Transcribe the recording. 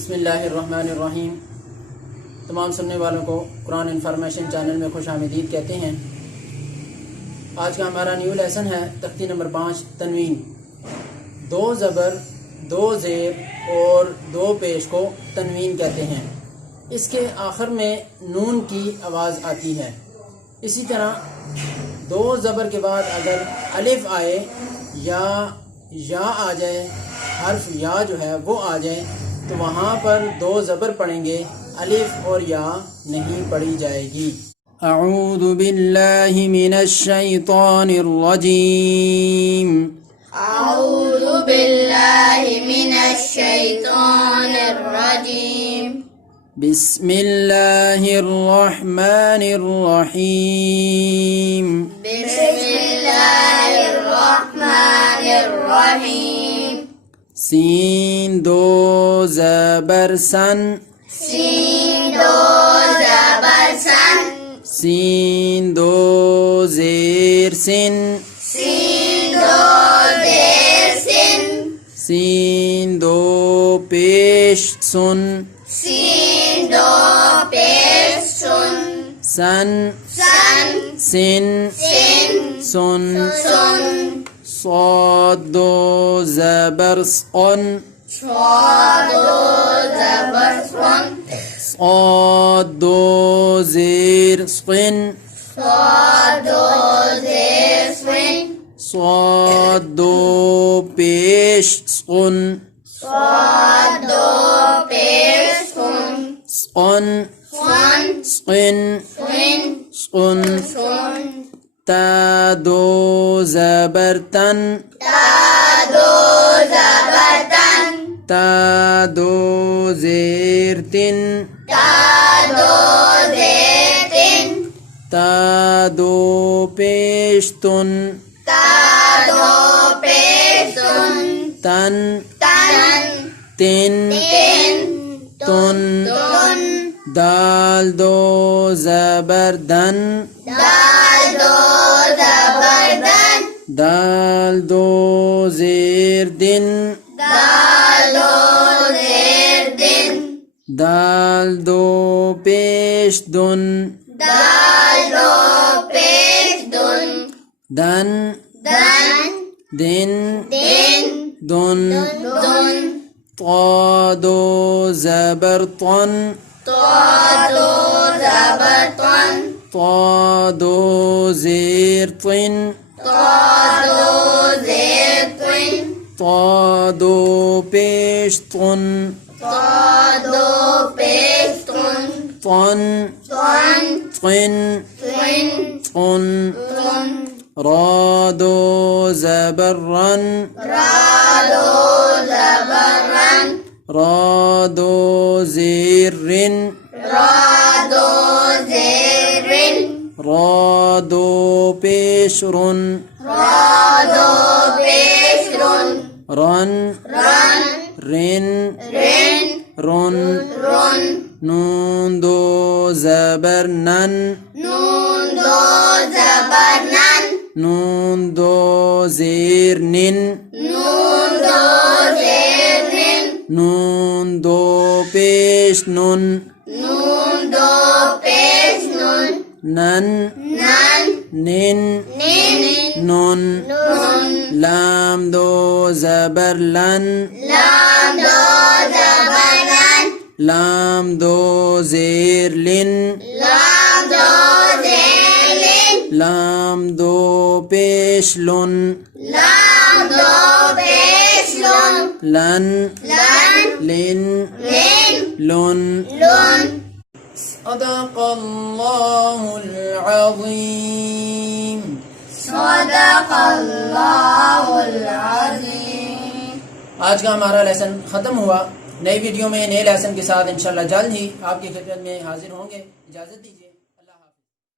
बिस्मिल्लाहिर्रहमानिर्रहीम। तमाम सुनने वालों को कुरान इन्फॉर्मेशन चैनल में खुशामदीद कहते हैं। आज का हमारा न्यू लेसन है तख्ती नंबर 5 तनवीन। 2 ज़बर, 2 ज़ेर और 2 पेश को तनवीन कहते हैं। इसके आखिर में नून की आवाज़ आती है। इसी तरह 2 ज़बर के बाद अगर अलिफ आए या आ जाए, हर्फ या जो है वो आ जाए, तो वहाँ पर 2 ज़बर पढ़ेंगे, अलिफ और या नहीं पढ़ी जाएगी। अऊज़ु बिल्लाहि मिनश शैतानिर रजीम। अऊज़ु बिल्लाहि मिनश शैतानिर रजीम। बिस्मिल्लाहिर रहमानिर रहीम। बिस्मिल्लाहिर रहमानिर रहीम। सीन 2 ज़बर सन। सीन 2 ज़बर सन। सीन 2 ज़ेर सिन। सीन 2 ज़ेर सिन। सीन 2 पेश सुन। सीन 2 पेश सुन। सन सन सिन सिन सुन। सुन। صاد 2 ज़बर सन। صاد 2 ज़बर सन। صاد 2 ज़ेर सिन। صاد 2 ज़ेर सिन। صاد 2 पेश सुन। صاد 2 पेश सुन। सन सन सिन सिन सुन। सुन। تا 2 ज़बर तन। ता 2 ज़बर तन। تا 2 ज़ेर तिन। ता 2 ज़ेर तिन। تا 2 पेश तुन। ता 2 पेश सुन। तन तन तिन तिन तुन। तुन। दाल 2 ज़बर दन। दाल 2 ज़बर दन। दाल 2 ज़ेर दिन। दाल 2 ज़ेर दिन। दाल 2 पेश दुन। दाल 2 पेश दुन। दन दन दिन दिन दुन। दुन। ता 2 ज़बर तन। ता 2 ज़बर तन। ता 2 ज़ेर तिन। ता 2 ज़ेर तिन। ता 2 पेश तुन। ता 2 पेश तुन। तन तन तिन तिन तुन। तुन। را 2 ज़बर रन। रा 2 ज़बर रन। را 2 ज़ेर रिन। रा 2 ज़ेर रिन। را 2 पेश रुन। रा 2 पेश रुन। रन रन रिन रिन रुन। रुन। नून 2 ज़बर नन। नून 2 ज़बर नन। नून 2 ज़ेर निन। नून 2 ज़ेर निन। नून 2 पेश नुन। नून 2 पेश नुन। नन नन निन निन नुन। नुन। लाम 2 ज़बर लन। लाम 2 ज़बर लन। लाम 2 ज़ेर लिन। लाम 2 ज़ेर लिन। लाम 2 पेश लुन। लाम 2 पेश लुन। लन लन लिन लिन लुन। लुन। सदक़ल्लाहुल अज़ीम। सदक़ल्लाहुल अज़ीम। आज का हमारा लेसन ख़त्म हुआ। नई वीडियो में नए लेसन के साथ इंशाल्लाह जल्द ही आपकी खिदमत में हाजिर होंगे। इजाज़त दीजिए।